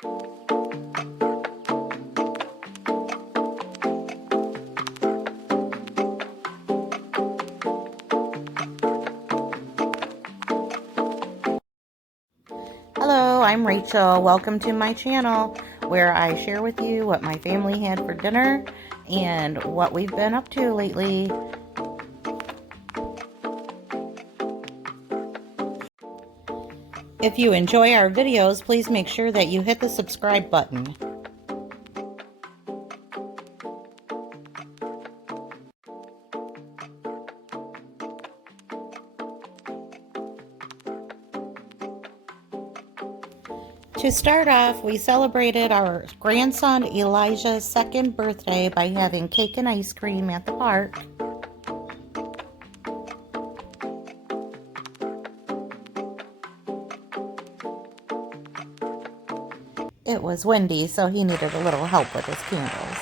Hello, I'm Rachel. Welcome to my channel where I share with you what my family had for dinner and what we've been up to lately. If you enjoy our videos, please make sure that you hit the subscribe button. To start off, we celebrated our grandson Elijah's second birthday by having cake and ice cream at the park. It was windy, so he needed a little help with his candles.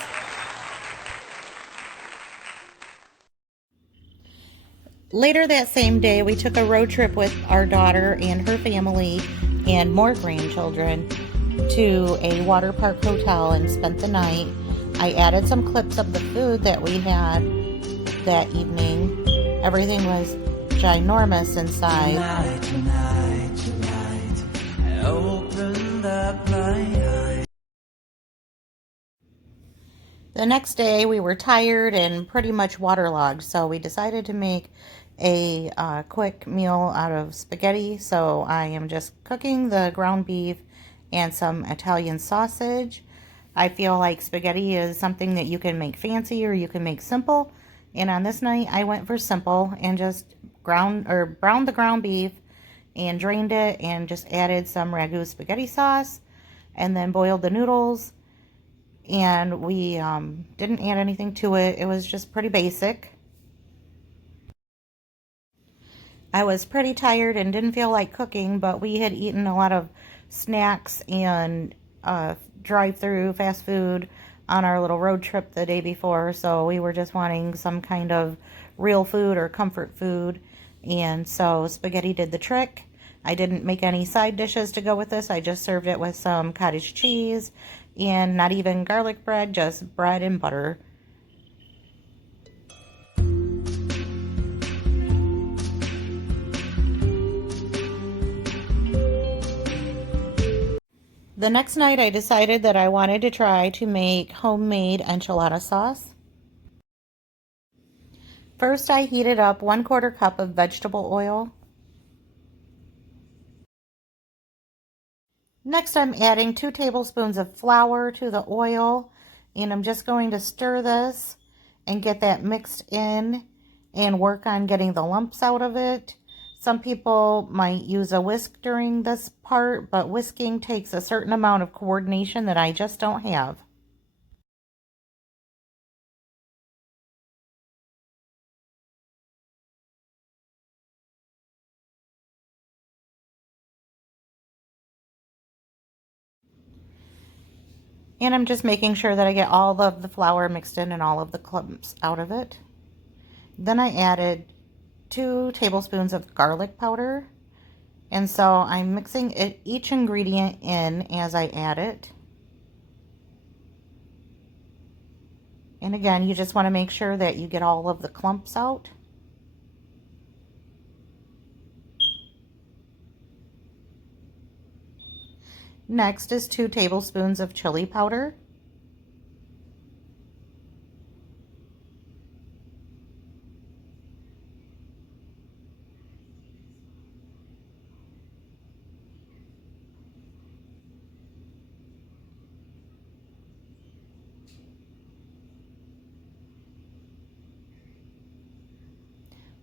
Later that same day, we took a road trip with our daughter and her family and more grandchildren to a Waterpark hotel and spent the night. I added some clips of the food that we had that evening. Everything was ginormous inside. Tonight, I opened up my eyes. The next day we were tired and pretty much waterlogged, so we decided to make a quick meal out of spaghetti. So I am just cooking the ground beef and some Italian sausage. I feel like spaghetti is something that you can make fancy or you can make simple. And on this night I went for simple and just browned the ground beef and drained it and just added some ragu spaghetti sauce and then boiled the noodles. And we didn't add anything to it. It was just pretty basic. I was pretty tired and didn't feel like cooking, but we had eaten a lot of snacks and drive-through fast food on our little road trip the day before, so we were just wanting some kind of real food or comfort food, and so spaghetti did the trick. I didn't make any side dishes to go with this. I just served it with some cottage cheese and not even garlic bread, just bread and butter. The next night I decided that I wanted to try to make homemade enchilada sauce. First I heated up 1/4 cup of vegetable oil. Next I'm adding 2 tablespoons of flour to the oil, and I'm just going to stir this and get that mixed in and work on getting the lumps out of it. Some people might use a whisk during this part, but whisking takes a certain amount of coordination that I just don't have. And I'm just making sure that I get all of the flour mixed in and all of the clumps out of it. Then I added 2 tablespoons of garlic powder. And so I'm mixing each ingredient in as I add it. And again, you just want to make sure that you get all of the clumps out. Next is 2 tablespoons of chili powder.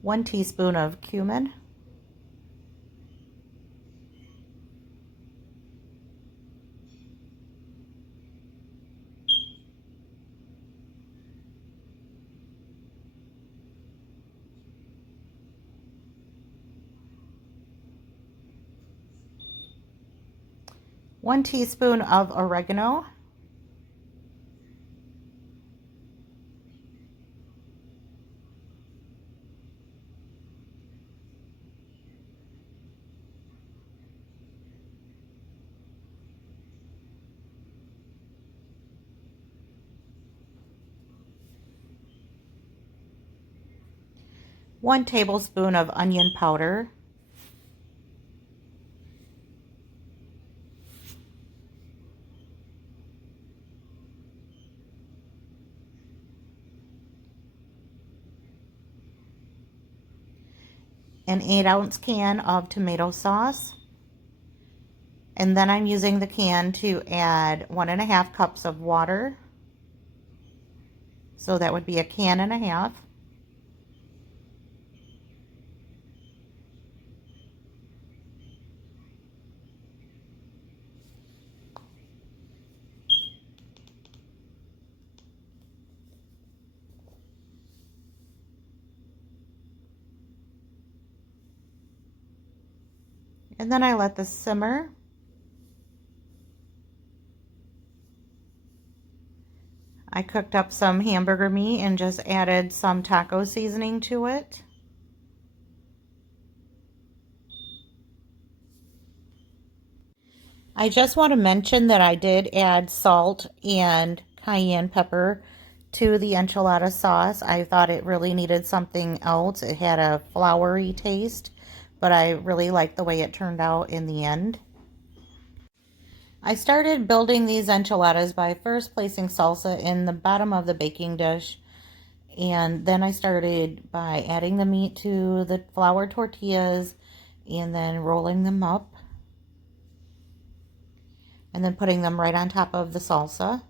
One teaspoon of cumin. One teaspoon of oregano. 1 tablespoon of onion powder, an 8-ounce can of tomato sauce, and then I'm using the can to add 1.5 cups of water, so that would be a can and a half. And then I let this simmer. I cooked up some hamburger meat and just added some taco seasoning to it. I just want to mention that I did add salt and cayenne pepper to the enchilada sauce. I thought it really needed something else. It had a floury taste, but I really liked the way it turned out in the end. I started building these enchiladas by first placing salsa in the bottom of the baking dish, and then I started by adding the meat to the flour tortillas and then rolling them up and then putting them right on top of the salsa.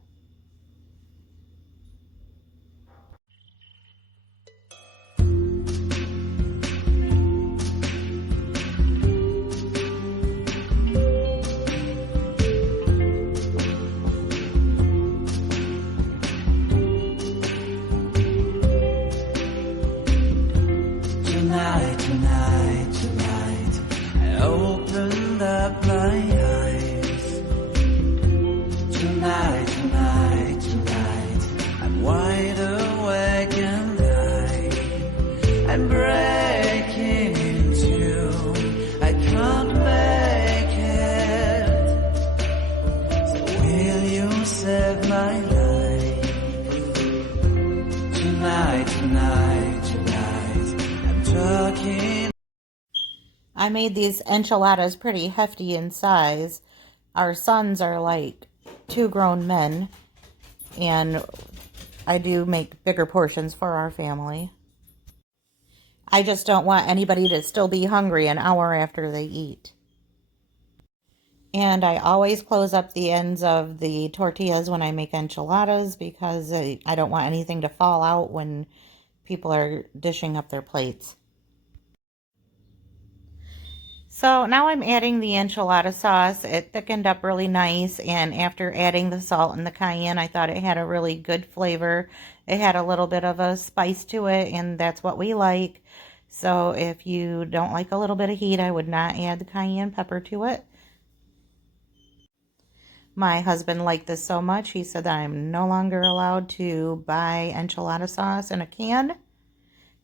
Tonight, I opened up my eyes. Tonight, I'm wide awake and I'm breaking into. I can't make it. So will you save my life? Tonight, I'm talking. I made these enchiladas pretty hefty in size. Our sons are like 2 grown men, and I do make bigger portions for our family. I just don't want anybody to still be hungry an hour after they eat. And I always close up the ends of the tortillas when I make enchiladas because I don't want anything to fall out when people are dishing up their plates. So now I'm adding the enchilada sauce. It thickened up really nice, and after adding the salt and the cayenne, I thought it had a really good flavor. It had a little bit of a spice to it, and that's what we like. So if you don't like a little bit of heat, I would not add the cayenne pepper to it. My husband liked this so much, he said that I'm no longer allowed to buy enchilada sauce in a can,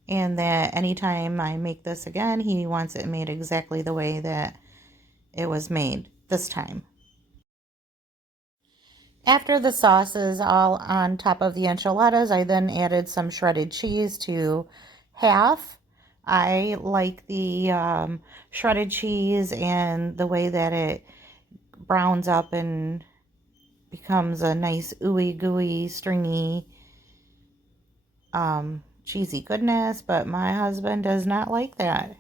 and that anytime I make this again, he wants it made exactly the way that it was made this time. After the sauce is all on top of the enchiladas, I then added some shredded cheese to half. I like the shredded cheese and the way that it browns up and becomes a nice ooey gooey stringy cheesy goodness, but my husband does not like that.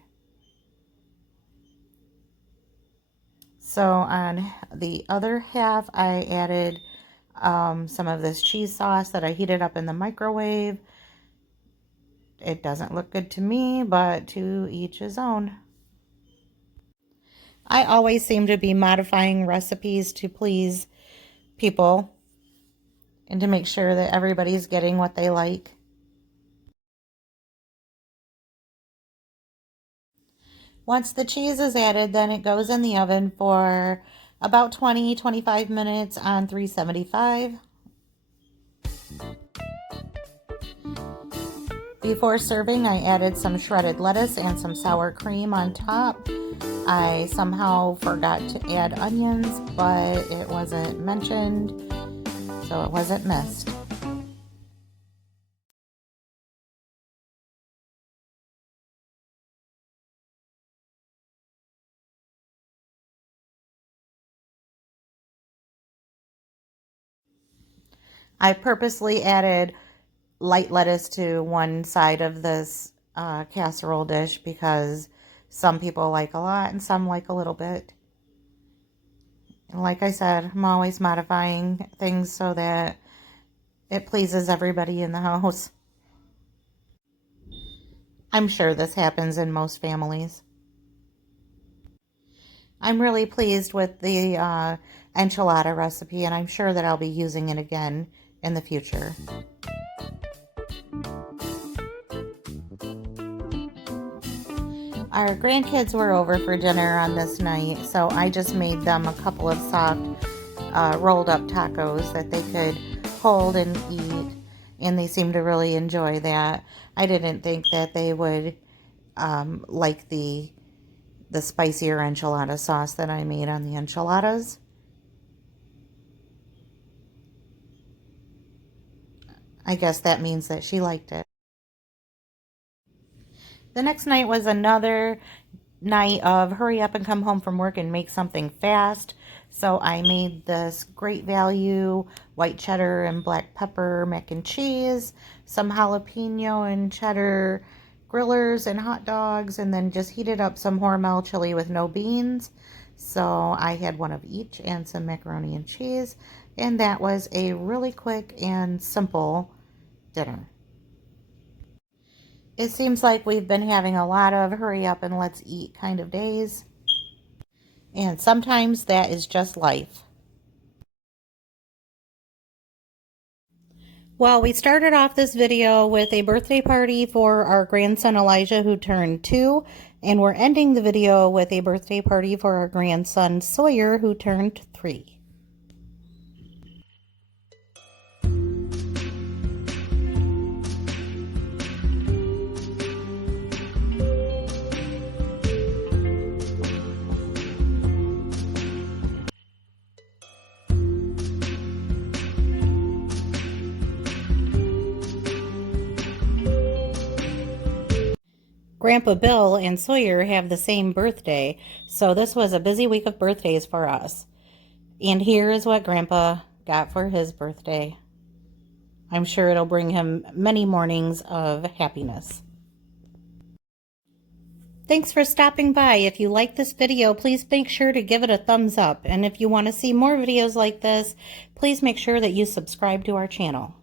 So on the other half, I added some of this cheese sauce that I heated up in the microwave. It doesn't look good to me, but to each his own. I always seem to be modifying recipes to please people and to make sure that everybody's getting what they like. Once the cheese is added, then it goes in the oven for about 20-25 minutes on 375. Before serving, I added some shredded lettuce and some sour cream on top. I somehow forgot to add onions, but it wasn't mentioned, so it wasn't missed. I purposely added light lettuce to one side of this casserole dish because some people like a lot and some like a little bit. And like I said, I'm always modifying things so that it pleases everybody in the house. I'm sure this happens in most families. I'm really pleased with the enchilada recipe, and I'm sure that I'll be using it again in the future. Our grandkids were over for dinner on this night, so I just made them a couple of soft rolled up tacos that they could hold and eat, and they seemed to really enjoy that. I didn't think that they would like the spicier enchilada sauce that I made on the enchiladas. I guess that means that she liked it. The next night was another night of hurry up and come home from work and make something fast. So I made this great value white cheddar and black pepper mac and cheese, some jalapeno and cheddar grillers and hot dogs, and then just heated up some Hormel chili with no beans. So I had one of each and some macaroni and cheese, and that was a really quick and simple dinner. It seems like we've been having a lot of hurry up and let's eat kind of days. And sometimes that is just life. Well, we started off this video with a birthday party for our grandson Elijah, who turned 2. And we're ending the video with a birthday party for our grandson Sawyer, who turned 3. Grandpa Bill and Sawyer have the same birthday, so this was a busy week of birthdays for us. And here is what Grandpa got for his birthday. I'm sure it'll bring him many mornings of happiness. Thanks for stopping by. If you like this video, please make sure to give it a thumbs up. And if you want to see more videos like this, please make sure that you subscribe to our channel.